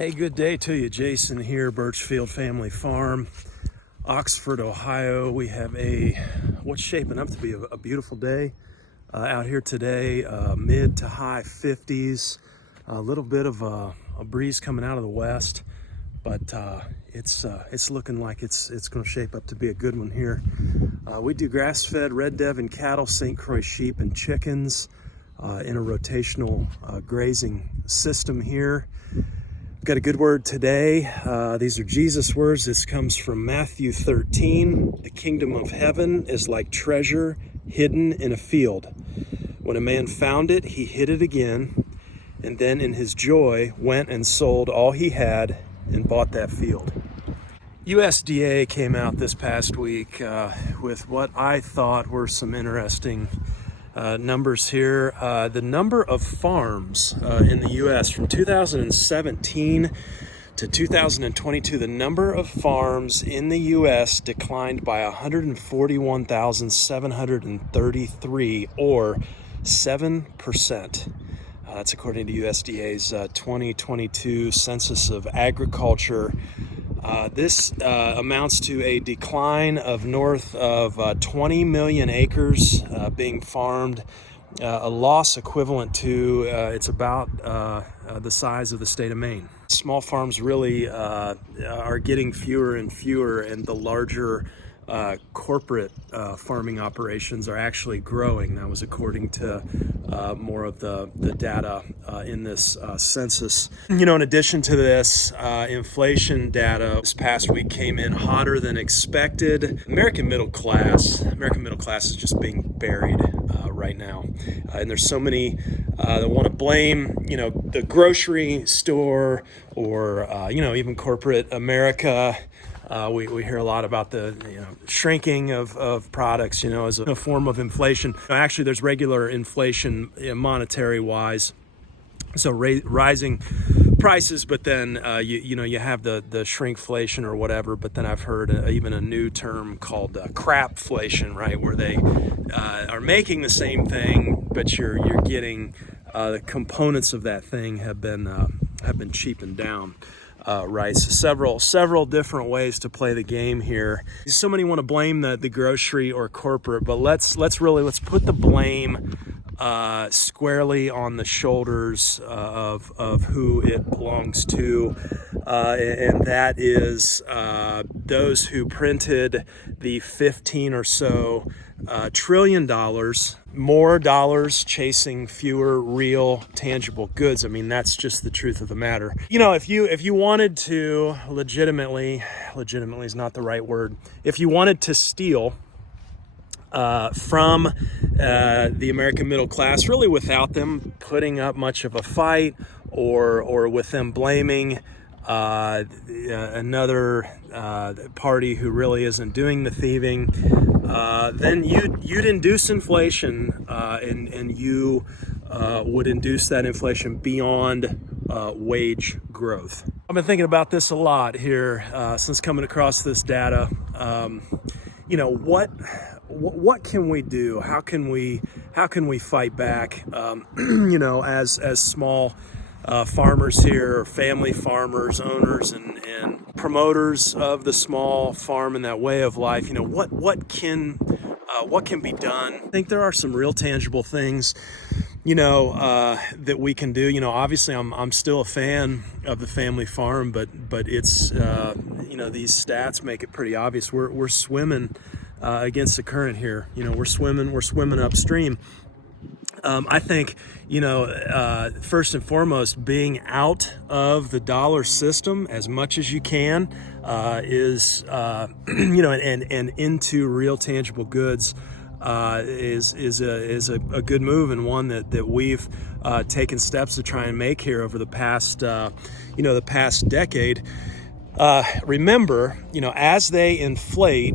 Hey, good day to you. Jason here, Birchfield Family Farm, Oxford, Ohio. We have what's shaping up to be a beautiful day out here today, mid to high 50s, a little bit of a breeze coming out of the west, but it's looking like it's going to shape up to be a good one here. We do grass-fed Red Devon cattle, St. Croix sheep, and chickens in a rotational grazing system here. Got a good word today. These are Jesus words. This comes from Matthew 13. The kingdom of heaven is like treasure hidden in a field. When a man found it, he hid it again, and then in his joy went and sold all he had and bought that field. USDA came out this past week with what I thought were some interesting numbers here. The number of farms in the U.S. from 2017 to 2022, the number of farms in the U.S. declined by 141,733, or 7%. That's according to USDA's 2022 Census of Agriculture. This amounts to a decline of north of 20 million acres being farmed, a loss equivalent to, it's about the size of the state of Maine. Small farms really are getting fewer and fewer, and the larger corporate farming operations are actually growing. That was according to more of the data in this census. In addition to this, inflation data this past week came in hotter than expected. American middle class is just being buried right now. And there's so many that want to blame, the grocery store or, even corporate America. We hear a lot about the shrinking of products, as a form of inflation. Actually, there's regular inflation monetary wise, so rising prices, but then you have the shrinkflation or whatever. But then I've heard even a new term called crapflation, right, where they are making the same thing, but you're getting the components of that thing have been cheapened down. Right, so several different ways to play the game here. So many want to blame the grocery or corporate, but let's put the blame squarely on the shoulders of who it belongs to, and that is those who printed the 15 or so trillion dollars, more dollars chasing fewer real tangible goods. I mean, that's just the truth of the matter. If you wanted to legitimately is not the right word. If you wanted to steal from the American middle class, really without them putting up much of a fight, or with them blaming another party who really isn't doing the thieving, then you'd induce inflation, and you would induce that inflation beyond wage growth. I've been thinking about this a lot here since coming across this data. What can we do? How can we fight back? As small farmers here, family farmers, owners, and promoters of the small farm and that way of life. What can be done? I think there are some real tangible things, that we can do. Obviously I'm still a fan of the family farm, but it's these stats make it pretty obvious. We're swimming against the current here. We're swimming upstream. I think, first and foremost, being out of the dollar system as much as you can is, and into real tangible goods is a good move, and one that we've taken steps to try and make here over the past decade. Remember, as they inflate,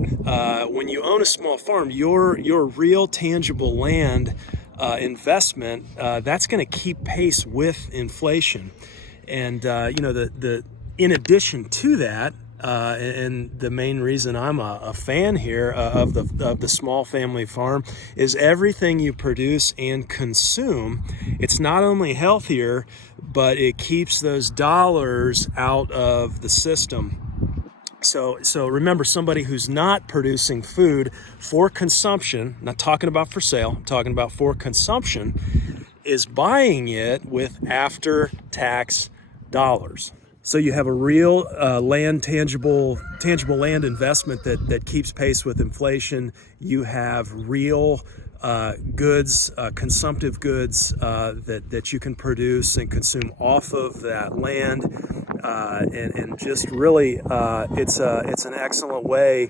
when you own a small farm, your real tangible land investment, that's going to keep pace with inflation. And in addition to that, and the main reason I'm a fan here of the small family farm is everything you produce and consume, it's not only healthier, but it keeps those dollars out of the system. So remember, somebody who's not producing food for consumption, not talking about for sale, I'm talking about for consumption, is buying it with after-tax dollars. So you have a real tangible land investment that keeps pace with inflation. You have real goods, consumptive goods that you can produce and consume off of that land, and just really it's an excellent way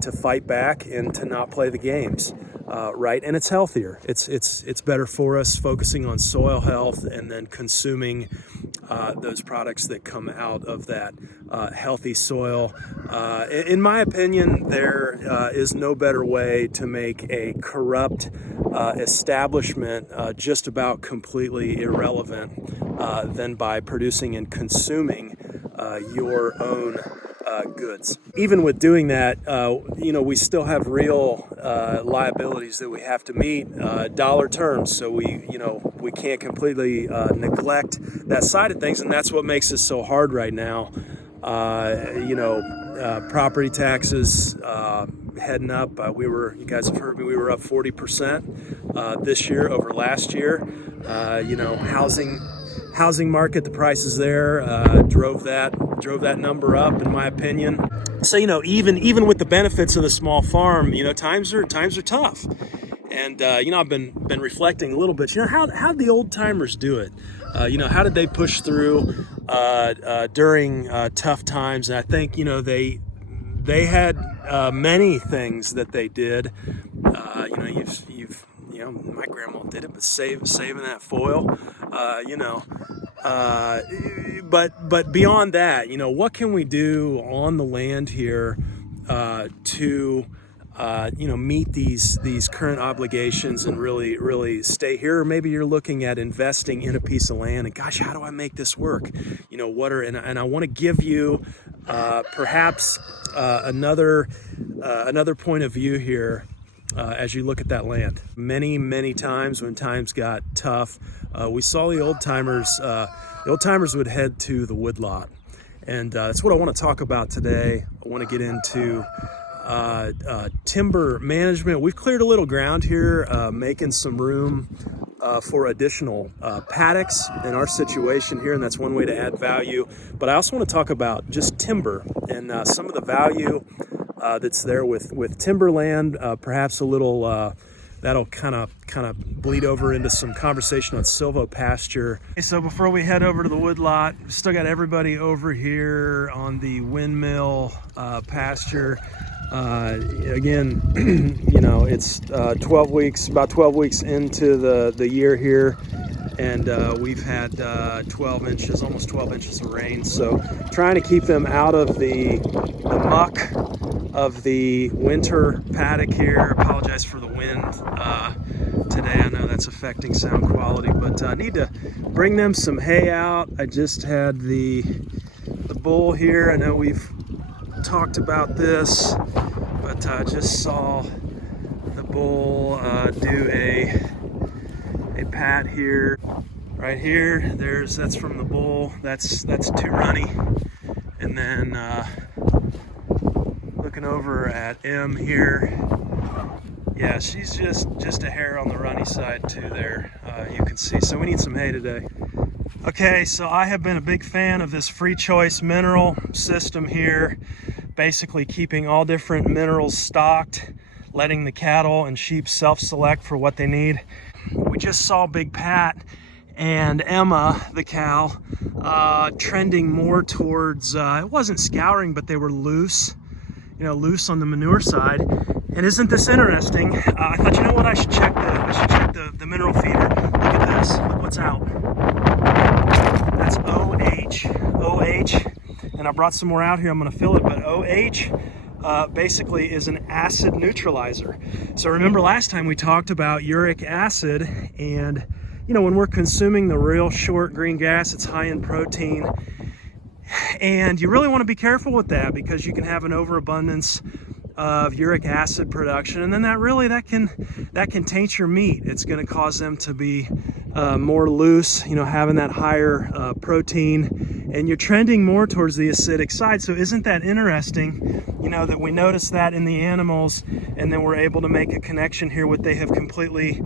to fight back and to not play the games, right? And it's healthier. It's better for us, focusing on soil health and then consuming those products that come out of that healthy soil. In my opinion, there is no better way to make a corrupt establishment just about completely irrelevant than by producing and consuming your own goods. Even with doing that, we still have real liabilities that we have to meet, dollar terms. So we can't completely neglect that side of things, and that's what makes it so hard right now. Property taxes heading up. You guys have heard me, we were up 40% this year over last year. Housing market, the prices there drove that number up, in my opinion. So even with the benefits of the small farm, times are tough. And I've been reflecting a little bit. How'd the old timers do it? How did they push through during tough times? And I think they had many things that they did. My grandma did it, but saving that foil, but beyond that, what can we do on the land here to meet these current obligations and really stay here? Or maybe you're looking at investing in a piece of land and, gosh, how do I make this work? And I want to give you perhaps another point of view here. As you look at that land, many times when times got tough, we saw the old timers would head to the woodlot, and that's what I want to talk about today. I want to get into timber management. We've cleared a little ground here, making some room for additional paddocks in our situation here, and that's one way to add value. But I also want to talk about just timber and some of the value that's there with timberland, perhaps a little that'll kind of bleed over into some conversation on silvopasture. Okay, so before we head over to the woodlot, still got everybody over here on the windmill pasture. Again, it's 12 weeks, about 12 weeks into the year here, and we've had 12 inches, almost 12 inches of rain. So trying to keep them out of the muck of the winter paddock here. Apologize for the wind today. I know that's affecting sound quality, but I need to bring them some hay out. I just had the bull here. I know we've talked about this, but I just saw the bull do a pat here. Right here, that's from the bull. That's too runny. And then looking over at M here, yeah, she's just a hair on the runny side too there, you can see. So we need some hay today. Okay, so I have been a big fan of this free choice mineral system here, basically keeping all different minerals stocked, letting the cattle and sheep self-select for what they need. We just saw Big Pat and Emma, the cow, trending more towards, it wasn't scouring, but they were loose on the manure side. And isn't this interesting? I thought, I should check the mineral feeder. Look at this, look what's out. That's OH, and I brought some more out here. I'm gonna fill it, but OH basically is an acid neutralizer. So remember last time we talked about uric acid, and when we're consuming the real short green grass, it's high in protein. And you really want to be careful with that, because you can have an overabundance of uric acid production, and then that can taint your meat. It's going to cause them to be more loose, you know, having that higher protein, and you're trending more towards the acidic side. So isn't that interesting, you know, that we notice that in the animals, and then we're able to make a connection here with they have completely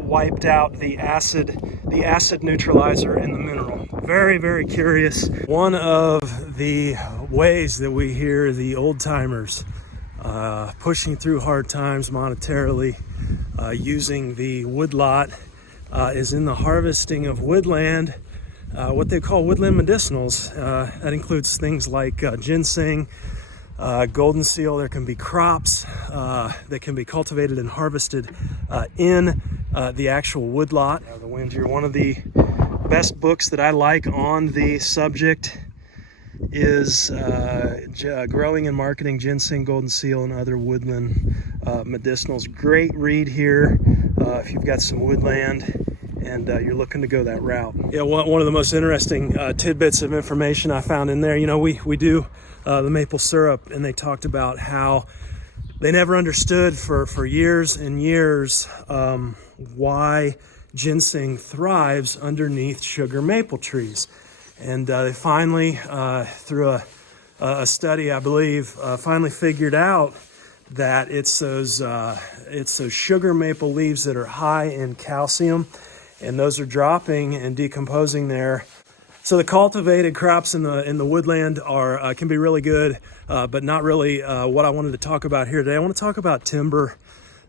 wiped out the acid neutralizer in the mineral. Very, very curious. One of the ways that we hear the old timers pushing through hard times monetarily using the woodlot is in the harvesting of woodland, what they call woodland medicinals. That includes things like ginseng, golden seal. There can be crops that can be cultivated and harvested in the actual woodlot. The Winds, one of the best books that I like on the subject is Growing and Marketing Ginseng, Golden Seal, and Other Woodland Medicinals. Great read here if you've got some woodland and you're looking to go that route. Yeah, one of the most interesting tidbits of information I found in there, you know, we do the maple syrup, and they talked about how they never understood for years and years why ginseng thrives underneath sugar maple trees. And they finally, through a study, I believe, finally figured out that it's those sugar maple leaves that are high in calcium, and those are dropping and decomposing there. So the cultivated crops in the woodland are can be really good, but not really what I wanted to talk about here today. I want to talk about timber.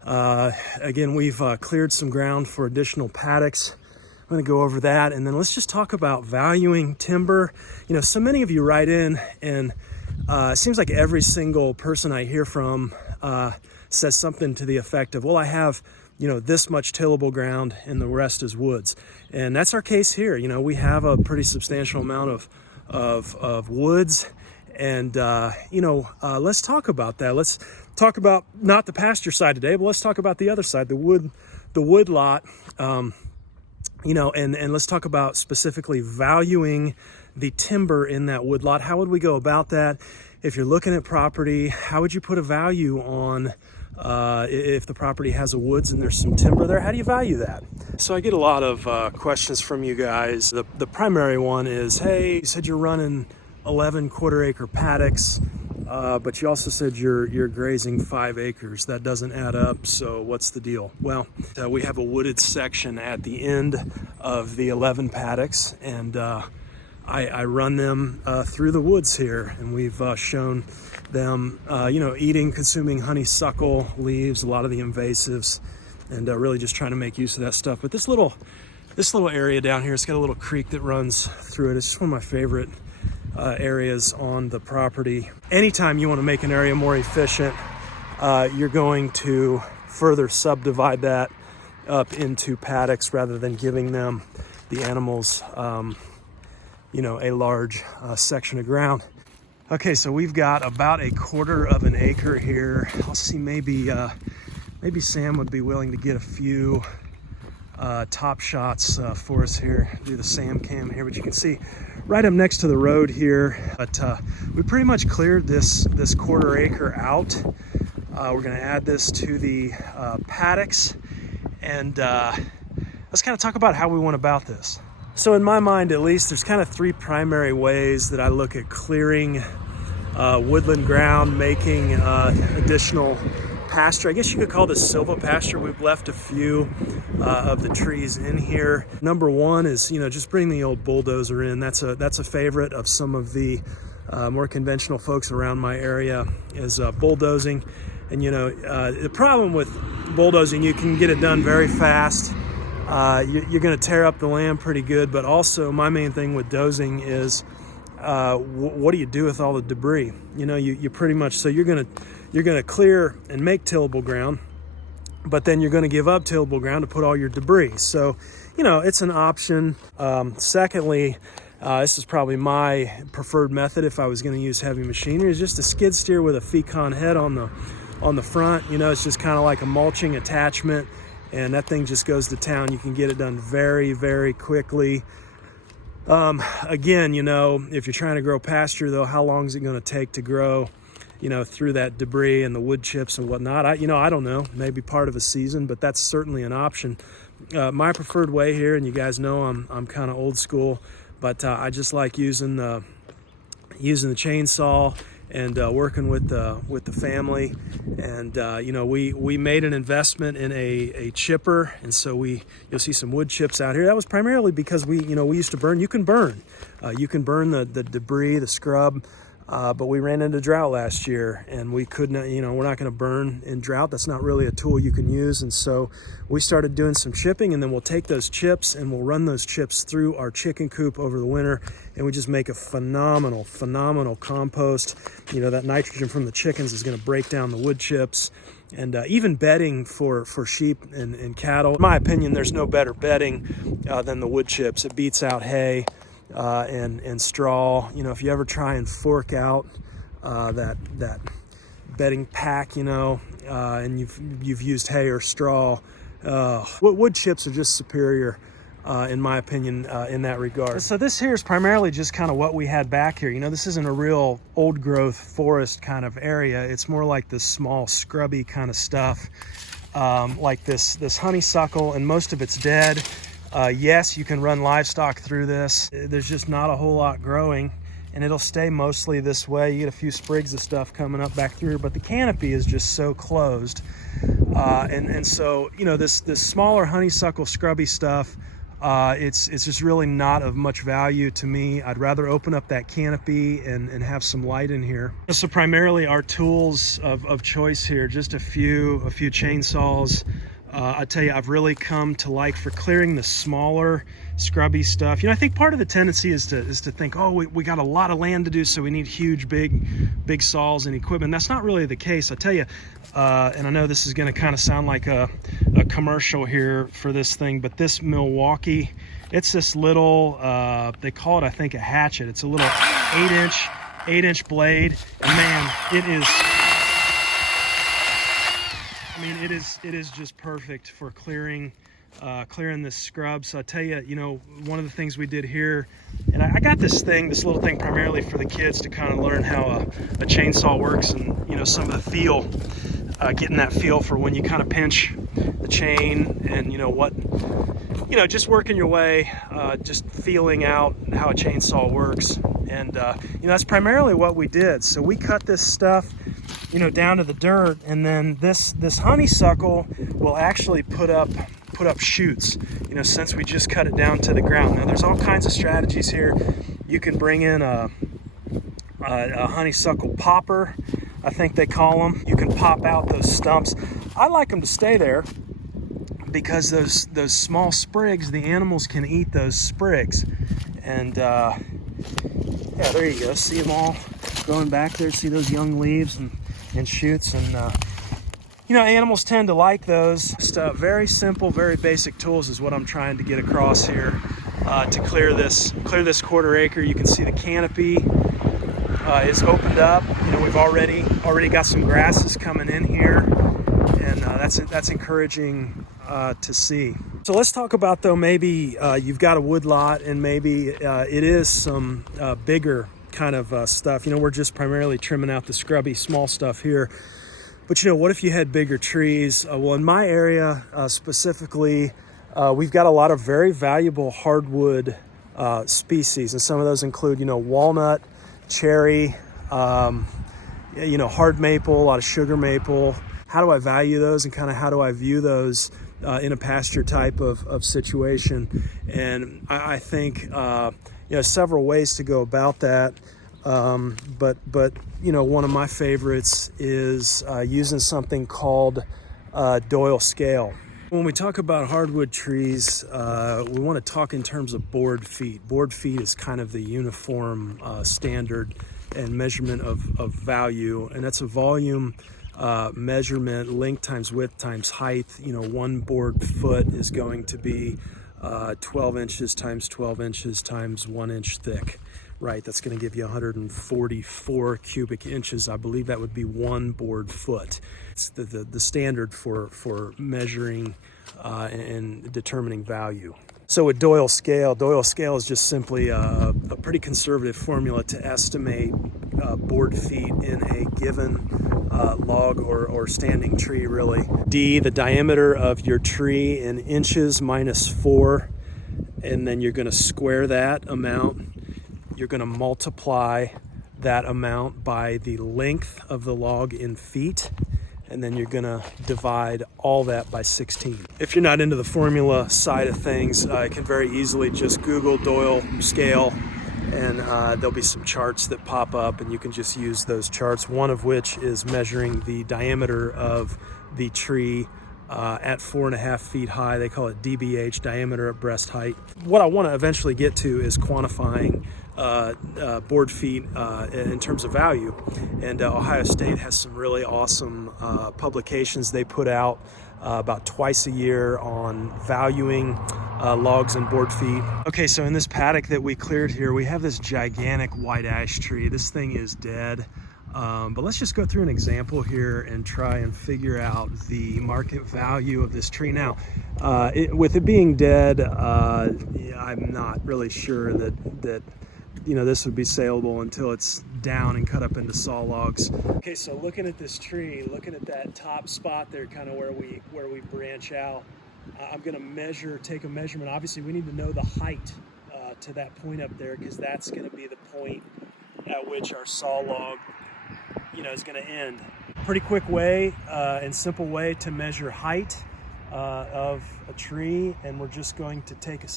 Again, we've cleared some ground for additional paddocks. I'm going to go over that, and then let's just talk about valuing timber. You know, so many of you write in, and it seems like every single person I hear from says something to the effect of, well, I have, you know, this much tillable ground and the rest is woods. And that's our case here. You know, we have a pretty substantial amount of woods, and you know, let's talk about that. Let's talk about not the pasture side today, but let's talk about the other side, the wood lot. You know, and let's talk about specifically valuing the timber in that woodlot. How would we go about that? If you're looking at property, how would you put a value on if the property has a woods and there's some timber there? How do you value that? So I get a lot of questions from you guys. The primary one is, hey, you said you're running 11 quarter-acre paddocks, but you also said you're grazing 5 acres. That doesn't add up, so what's the deal? Well, we have a wooded section at the end of the 11 paddocks, and I run them through the woods here, and we've shown them, you know, consuming honeysuckle leaves, a lot of the invasives, and really just trying to make use of that stuff. But this little area down here, it's got a little creek that runs through it. It's just one of my favorite areas on the property. Anytime you want to make an area more efficient, you're going to further subdivide that up into paddocks rather than giving them, the animals, you know, a large section of ground. Okay, so we've got about 1/4 of an acre here. I'll see, maybe Sam would be willing to get a few top shots for us here, do the Sam cam here, but you can see right up next to the road here. But we pretty much cleared this 1/4 acre out. We're going to add this to the paddocks, and let's kind of talk about how we went about this. So in my mind, at least, there's kind of 3 primary ways that I look at clearing woodland ground, making additional pasture. I guess you could call this silva pasture. We've left a few of the trees in here. Number one is, you know, just bring the old bulldozer in. That's a favorite of some of the more conventional folks around my area, is bulldozing. And you know, the problem with bulldozing, you can get it done very fast. You're going to tear up the land pretty good, but also my main thing with dozing is what do you do with all the debris? You know, you pretty much, so you're going to clear and make tillable ground, but then you're going to give up tillable ground to put all your debris. So, you know, it's an option. Secondly, this is probably my preferred method if I was going to use heavy machinery, is just a skid steer with a Fecon head on the front. You know, it's just kind of like a mulching attachment, and that thing just goes to town. You can get it done very, very quickly. Again, you know, if you're trying to grow pasture though, how long is it going to take to grow, you know, through that debris and the wood chips and whatnot? I don't know, maybe part of a season, but that's certainly an option. My preferred way here, and you guys know I'm kind of old school, but I just like using the chainsaw and working with the family. And you know, we made an investment in a chipper, and so you'll see some wood chips out here. That was primarily because we used to burn. You can burn the debris, the scrub. But we ran into drought last year, and we couldn't, you know, we're not going to burn in drought. That's not really a tool you can use. And so we started doing some chipping, and then we'll take those chips and we'll run those chips through our chicken coop over the winter, and we just make a phenomenal compost. You know, that nitrogen from the chickens is going to break down the wood chips. And even bedding for sheep and cattle. In my opinion, there's no better bedding than the wood chips. It beats out hay. And straw. You know, if you ever try and fork out that bedding pack, you know, and you've used hay or straw, wood chips are just superior, in my opinion, in that regard. So this here is primarily just kind of what we had back here. You know, this isn't a real old growth forest kind of area. It's more like this small scrubby kind of stuff, like this honeysuckle, and most of it's dead. Yes, you can run livestock through this. There's just not a whole lot growing, and it'll stay mostly this way. You get a few sprigs of stuff coming up back through, but the canopy is just so closed. And so, you know, this smaller honeysuckle scrubby stuff, it's just really not of much value to me. I'd rather open up that canopy and have some light in here. So primarily our tools of choice here, just a few chainsaws. I tell you, I've really come to like for clearing the smaller scrubby stuff. You know, I think part of the tendency is to think, oh, we got a lot of land to do, so we need huge, big saws and equipment. That's not really the case. I tell you, and I know this is going to kind of sound like a commercial here for this thing, but this Milwaukee, it's this little, they call it, I think, a hatchet. It's a little 8-inch blade, and man, it is. I mean, it is just perfect for clearing this scrub. So I tell you, you know, one of the things we did here, and I got this little thing primarily for the kids to kind of learn how a chainsaw works, and, you know, some of the feel, getting that feel for when you kind of pinch the chain, and, you know, just working your way, just feeling out how a chainsaw works. And, you know, that's primarily what we did. So we cut this stuff, you know, down to the dirt, and then this honeysuckle will actually put up shoots, you know, since we just cut it down to the ground. Now there's all kinds of strategies here. You can bring in a honeysuckle popper, I think they call them. You can pop out those stumps. I like them to stay there because those small sprigs, the animals can eat those sprigs. And yeah, there you go. See them all growing back there. See those young leaves and shoots, and you know, animals tend to like those. Just very simple, very basic tools is what I'm trying to get across here to clear this quarter acre. You can see the canopy is opened up. You know, we've already got some grasses coming in here, and that's encouraging to see. So let's talk about, though, maybe you've got a woodlot, and maybe it is some bigger kind of stuff. You know, we're just primarily trimming out the scrubby small stuff here, but you know, what if you had bigger trees? Well, in my area specifically, we've got a lot of very valuable hardwood species, and some of those include, you know, walnut, cherry, you know, hard maple, a lot of sugar maple. How do I value those, and kind of how do I view those in a pasture type of situation? And I think you know, several ways to go about that, but you know, one of my favorites is using something called Doyle scale. When we talk about hardwood trees, we want to talk in terms of board feet. Board feet is kind of the uniform standard and measurement of value, and that's a volume measurement, length times width times height. You know, one board foot is going to be 12 inches times 12 inches times 1 inch thick, right? That's going to give you 144 cubic inches. I believe that would be one board foot. It's the standard for measuring and determining value. So with Doyle scale is just simply a pretty conservative formula to estimate board feet in a given log or standing tree, really. D, the diameter of your tree in inches minus 4, and then you're going to square that amount. You're going to multiply that amount by the length of the log in feet, and then you're going to divide all that by 16. If you're not into the formula side of things, you can very easily just Google Doyle scale, and there'll be some charts that pop up, and you can just use those charts, one of which is measuring the diameter of the tree at 4.5 feet high. They call it DBH, diameter at breast height. What I want to eventually get to is quantifying board feet in terms of value, and Ohio State has some really awesome publications they put out about twice a year on valuing logs and board feet. Okay, so in this paddock that we cleared here, we have this gigantic white ash tree. This thing is dead, but let's just go through an example here and try and figure out the market value of this tree. Now, with it being dead, I'm not really sure that this would be saleable until it's down and cut up into saw logs. Okay, so looking at this tree, looking at that top spot there, kind of where we branch out, I'm going to take a measurement. Obviously, we need to know the height to that point up there, because that's going to be the point at which our saw log, is going to end. Pretty quick way and simple way to measure height of a tree, and we're just going to take a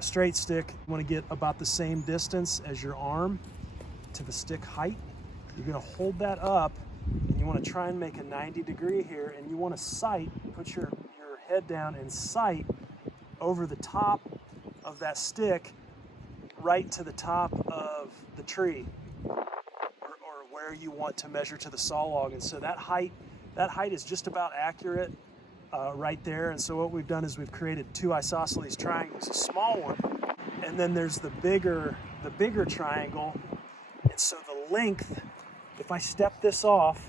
straight stick. You want to get about the same distance as your arm to the stick height. You're going to hold that up, and you want to try and make a 90-degree here, and you want to sight, put your head down and sight over the top of that stick right to the top of the tree, or where you want to measure to the saw log. And so that height is just about accurate right there. And so what we've done is we've created two isosceles triangles, a small one, and then there's the bigger triangle. And so the length, if I step this off,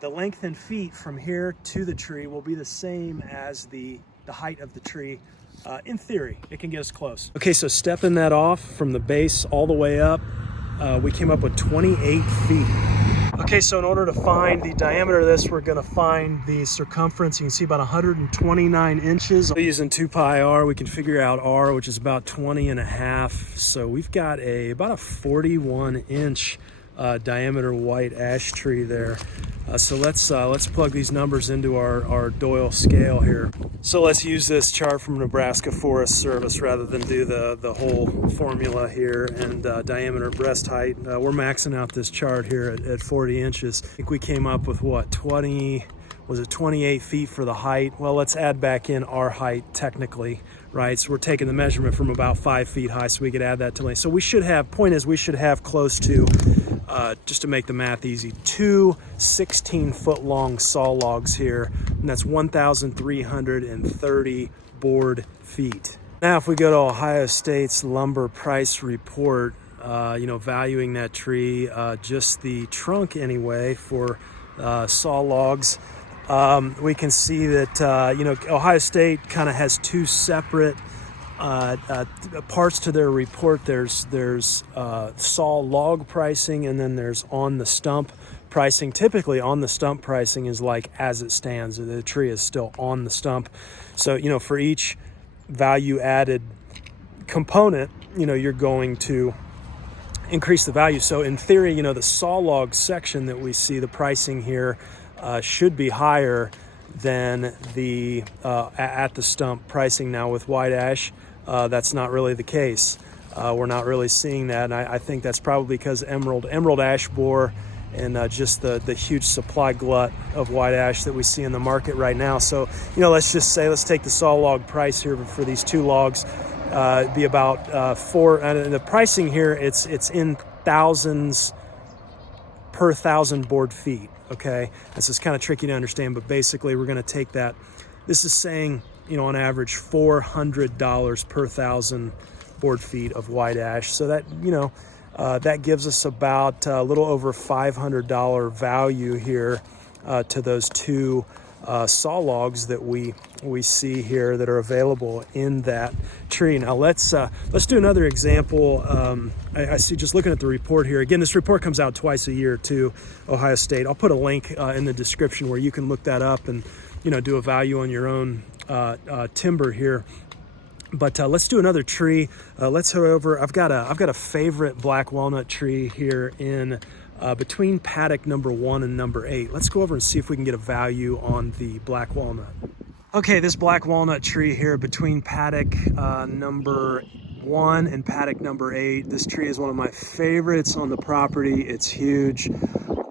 the length in feet from here to the tree will be the same as the height of the tree. In theory, it can get us close. Okay, so stepping that off from the base all the way up, we came up with 28 feet. Okay, so in order to find the diameter of this, we're going to find the circumference. You can see about 129 inches. Using 2 pi r, we can figure out r, which is about 20.5. So we've got about a 41-inch diameter white ash tree there. So let's plug these numbers into our Doyle scale here. So let's use this chart from Nebraska Forest Service rather than do the whole formula here, and diameter breast height. We're maxing out this chart here at 40 inches. I think we came up with what, 28 feet for the height? Well, let's add back in our height technically, right? So we're taking the measurement from about 5 feet high, so we could add that to length. So we should have, point is we should have close to, just to make the math easy, 2 16-foot long saw logs here, and that's 1,330 board feet. Now, if we go to Ohio State's lumber price report, valuing that tree, just the trunk anyway, for saw logs, we can see that, Ohio State kind of has two separate parts to their report. There's saw log pricing, and then there's on the stump pricing. Typically on the stump pricing is like as it stands. The tree is still on the stump. So, for each value added component, you're going to increase the value. So in theory, the saw log section that we see, the pricing here should be higher than the at the stump pricing. Now with white ash, that's not really the case. We're not really seeing that, and I think that's probably because emerald ash borer and just the huge supply glut of white ash that we see in the market right now. So let's just say, let's take the saw log price here for these two logs, be about 4, and the pricing here, it's in thousands per 1,000 board feet. Okay, this is kind of tricky to understand, but basically we're going to take that. This is saying, on average $400 per 1,000 board feet of white ash. So that, that gives us about a little over $500 value here to those two saw logs that we see here that are available in that tree. Now let's do another example. I see, just looking at the report here, again, this report comes out twice a year to Ohio State. I'll put a link in the description where you can look that up and do a value on your own timber here. But let's do another tree. Let's head over. I've got a favorite black walnut tree here in between paddock number 1 and number 8. Let's go over and see if we can get a value on the black walnut. Okay, this black walnut tree here between paddock number 1 and paddock number 8. This tree is one of my favorites on the property. It's huge.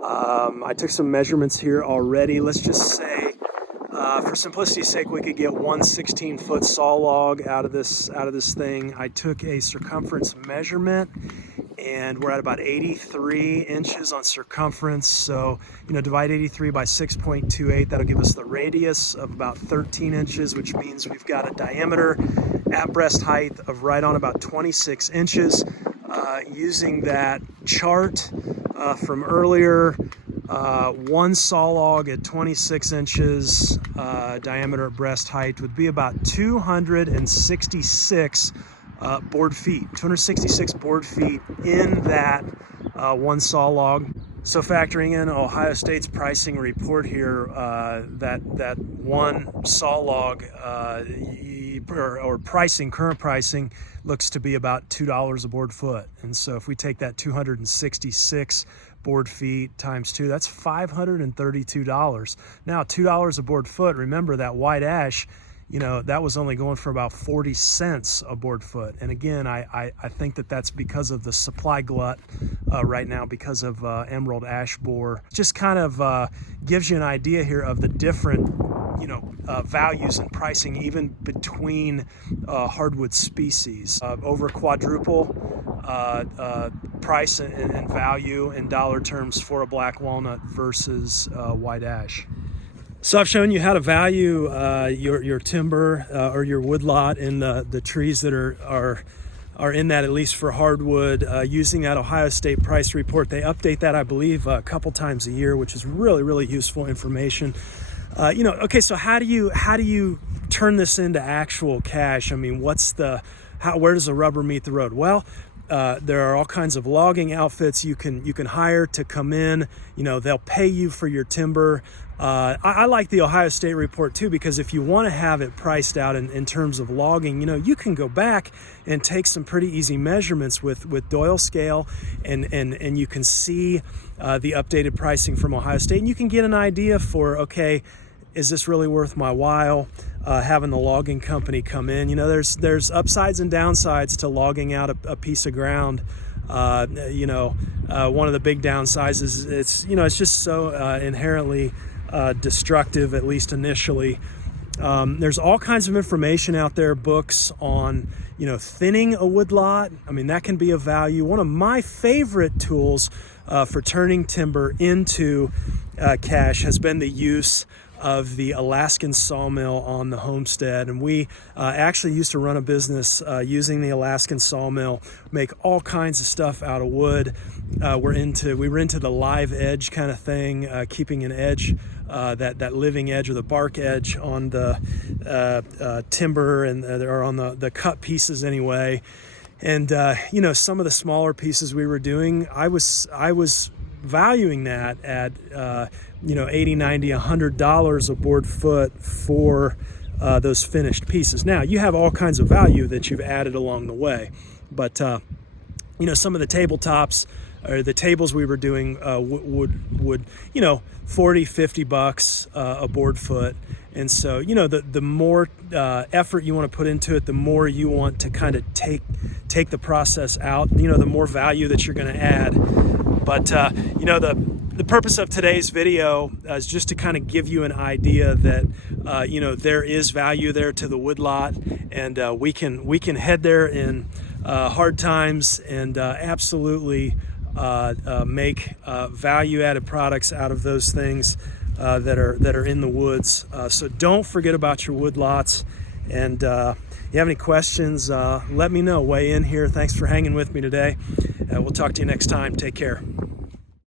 I took some measurements here already. Let's just say, for simplicity's sake, we could get one 16-foot saw log out of this thing. I took a circumference measurement, and we're at about 83 inches on circumference. So, divide 83 by 6.28. That'll give us the radius of about 13 inches, which means we've got a diameter at breast height of right on about 26 inches. Using that chart from earlier, one saw log at 26 inches diameter at breast height would be about 266 board feet. 266 board feet in that one saw log. So factoring in Ohio State's pricing report here, that one saw log or pricing, current pricing, looks to be about $2 a board foot. And so if we take that 266 board feet times 2, that's $532. Now, $2 a board foot, remember that white ash, that was only going for about 40 cents a board foot. And again, I think that's because of the supply glut right now, because of emerald ash borer. Just kind of gives you an idea here of the different values and pricing even between hardwood species. Over quadruple price and value in dollar terms for a black walnut versus white ash. So I've shown you how to value your timber or your woodlot in the trees that are in that, at least for hardwood, using that Ohio State price report. They update that, I believe, a couple times a year, which is really, really useful information. Okay, so how do you turn this into actual cash? I mean, where does the rubber meet the road? Well, there are all kinds of logging outfits you can hire to come in. They'll pay you for your timber. I like the Ohio State report too, because if you want to have it priced out in terms of logging, you can go back and take some pretty easy measurements with Doyle scale, and you can see the updated pricing from Ohio State, and you can get an idea for, okay, is this really worth my while having the logging company come in? There's upsides and downsides to logging out a piece of ground. One of the big downsides is it's just so inherently destructive, at least initially. There's all kinds of information out there, books on thinning a woodlot. I mean, that can be of value. One of my favorite tools for turning timber into cash has been the use of the Alaskan sawmill on the Homestead. And we actually used to run a business using the Alaskan sawmill, make all kinds of stuff out of wood. We were into the live edge kind of thing, keeping an edge, that living edge or the bark edge on the timber or on the cut pieces anyway. And some of the smaller pieces we were doing, I was valuing that at $80, $90, $100 a board foot for those finished pieces. Now, you have all kinds of value that you've added along the way, but some of the tabletops or the tables we were doing would $40-50 a board foot. And so the more effort you want to put into it, the more you want to kind of take the process out, the more value that you're going to add. But the purpose of today's video is just to kind of give you an idea that there is value there to the woodlot, and we can head there in hard times and absolutely make value-added products out of those things that are in the woods. So don't forget about your woodlots. And if you have any questions, let me know. Weigh in here. Thanks for hanging with me today. We'll talk to you next time. Take care.